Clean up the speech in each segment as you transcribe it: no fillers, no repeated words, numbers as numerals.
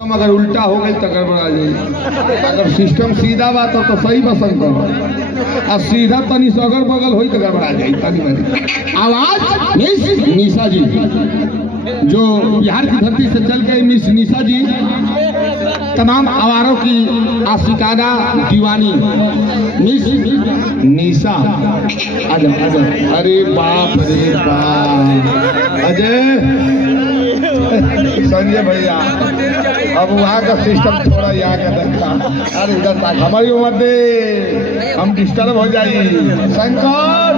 अगर उल्टा हो गई तो गड़बड़ा जाए। अगर सिस्टम सीधा बात तो सही पसंद करो और सीधा तनी से अगल बगल हो तो गड़बड़ा जाए। तनी आवाज मिस निशा जी जो बिहार की धरती से चल गई, मिस निशा जी तमाम आवारों की आशिकाना दीवानी मिस निशा। अरे बाप रे बाप अजय संजय भैया, अब वहाँ का सिस्टम थोड़ा यहाँ का देखा। अरे इधर तक हमारी उम्र दे, हम डिस्टर्ब हो जाए। शंकर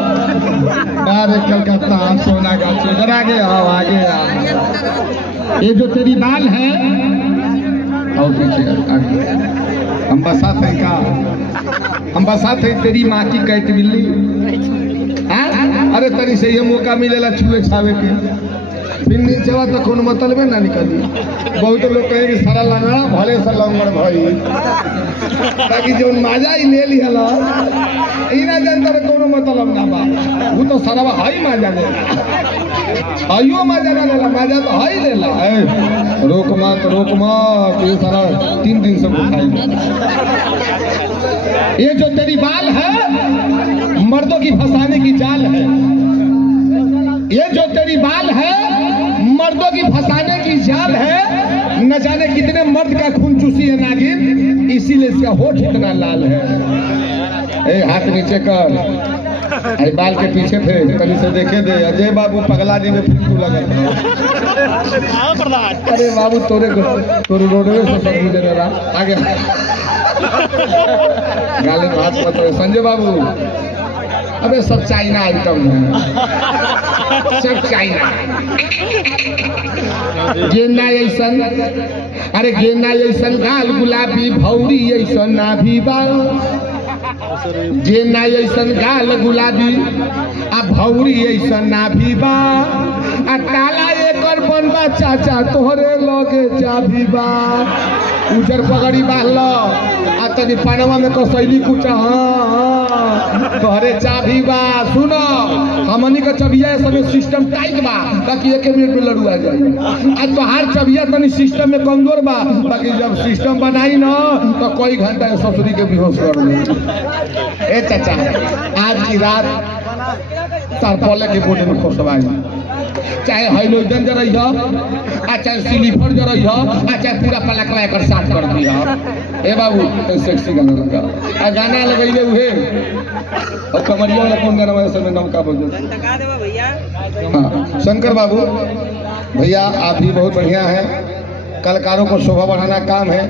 अरे कलकत्ता सोना का इधर आगे आओ, आगे आओ। ये जो तेरी बाल है और पीछे आगे हम बसा थे का, हम बसा थे तेरी माँ की कैट बिल्ली। अरे तरी से ये मौका मिलेला छुए छावे के फिर नीचे तो कौन मतलब ना निकली। बहुत लोग कहे कि सारा लंगड़ा भले से लंगड़ भाई ताकि जो मजा ही ले लिया इना जनता कोनो मतलब ना बा। वो तो सारा हाई मजा ले आइयो मजा ना लेला, मजा तो हाई लेला। रोक मत ये सारा 3 दिन से खाई। ये जो तेरी बाल है मर्दों की फंसाने की जाल है। ये जो तेरी बाल है मर्दों की फंसाने की जाल है। न जाने कितने मर्द का खून चूसी है नागिन, इसीलिए इसका होठ इतना लाल है। ए हाथ नीचे कर, अरे बाल के पीछे थे कभी से देखे दे। अजय बाबू पगला जी में फिर तू लगा। अरे बाबू तोरे रोडवे से सब दे रहा आगे गाले में हाथ मत। संजय बाबू अबे सब चाइना आइटम है, सब चाइना। गेंदा ऐसन, अरे गेंदा ऐसन गाल गुलाबी भौरी ऐसन नाभी बा। गेंदा ऐसन गाल गुलाबी आ भौरी ऐसन नाभी बा। आ काला एकर बनबा चाचा तोहरे लगे चाभी बा। उजर पगड़ी बाल आ तनी पनवा में कसैली कुचा तोहरे चाभी बा। सुनो हमनी का चबिया सब सिस्टम टाइट बा, बाकी 1 मिनट में लड़ुआ जाए। आज तोहार चबिया तनी सिस्टम में कमजोर बा, बाकी जब सिस्टम बनाई ना तो कोई घंटा ससुरी के बेहोश कर दे। ए चाचा आज की रात तारपले के बोर्ड में खोसवाई, चाहे हाइलोजन जरई हो आ चाहे सिलीफर जरई हो आ चाहे पूरा पलकवा एकर साथ कर दिया। ए बाबू सेक्सी गाना लगा आ गाना लगैले उहे और कमरिया वाला कौन गाना है समय नाम का बोल भैया। हां शंकर बाबू भैया आप भी बहुत बढ़िया है। कलाकारों को शोभा बढ़ाना काम है।